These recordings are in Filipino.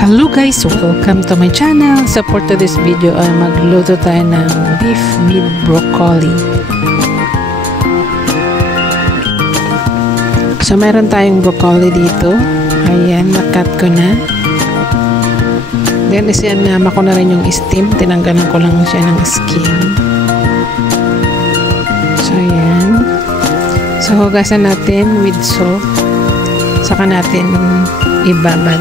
Hello guys! Welcome to my channel. So for today's video ay magluto tayo ng beef with broccoli. So meron tayong broccoli dito. Ayan, nakat ko na. Then isinama ko na rin yung steam. Tinanggalan ko lang siya ng skin. So ayan. So hugasan natin with salt. Saka natin ibabad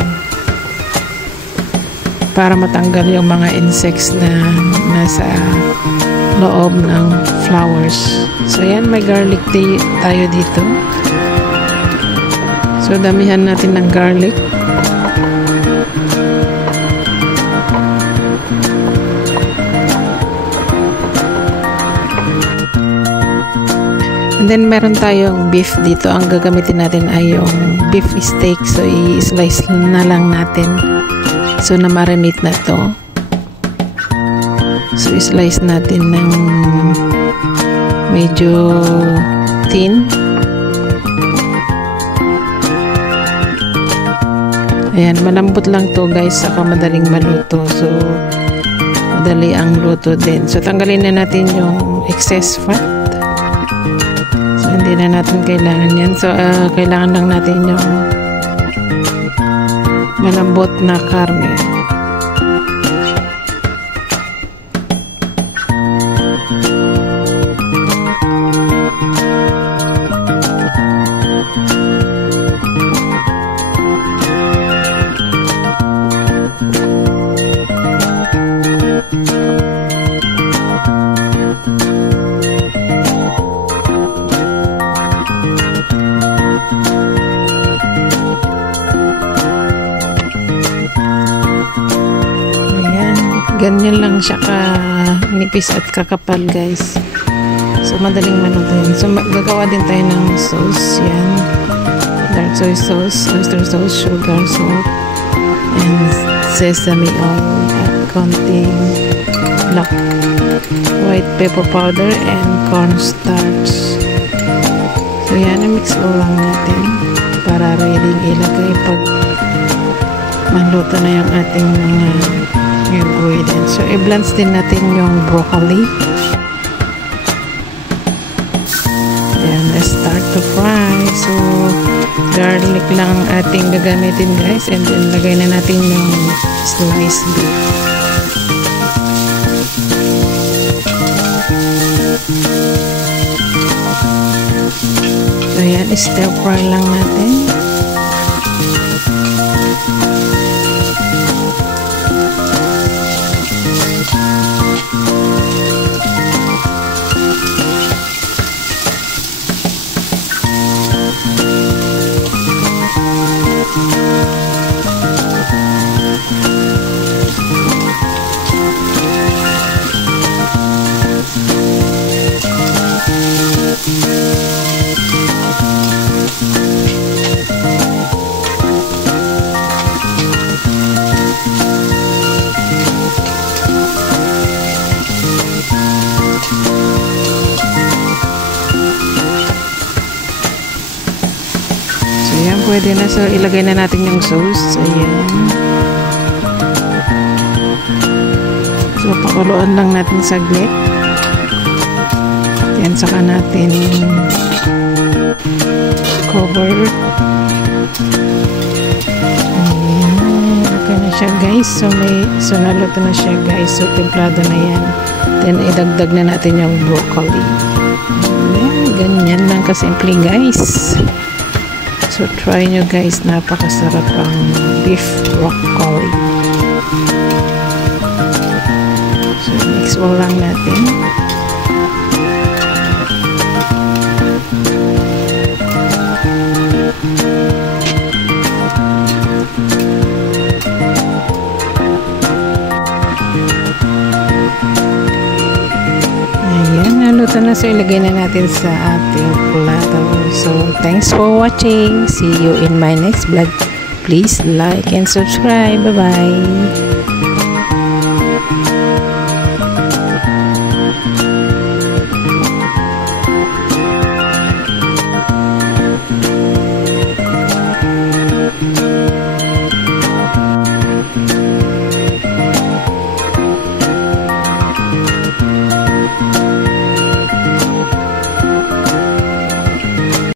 para matanggal yung mga insects na nasa loob ng flowers. So ayan, may garlic tayo dito. So damihan natin ng garlic. And then meron tayong beef dito. Ang gagamitin natin ay yung beef steak. So i-slice na lang natin. So na-marinate na to. So i-slice natin ng medyo thin. Ayan, malambot lang to guys, saka madaling maluto. So madali ang luto din. So tanggalin na natin yung excess fat. So hindi na natin kailangan yan. So kailangan lang natin yung malambot na karne. Ganyan lang siya nipis at kakapal guys. So madaling malutuin. So gagawa din tayo ng sauce. Yan. Dark soy sauce, oyster sauce, sugar, salt, and sesame oil at konting black white pepper powder and cornstarch. So yan, mix lang natin para ready ilagay pag maluto na yung ating mga ingredients. So i-blend din natin yung broccoli. Then let's start to fry. So garlic lang ating gagamitin guys, and then lagay na natin yung sliced beef. So yan, stir fry lang natin. Ayan, pwede na. So, ilagay na natin yung sauce. Ayan. So, pakuluan lang natin saglit. Ayan, saka natin cover. Ayan. Okay na siya, guys. So naluto na siya, guys. So, templado na yan. Then, idagdag na natin yung broccoli. Ayan, ganyan lang kasimple, guys. So try nyo guys, napakasarap ang beef broccoli. So mix lang natin. Ayan, naluto na. So ilagay na natin sa ating plato. So thanks for watching. See you in my next vlog. Please like and subscribe. Bye bye.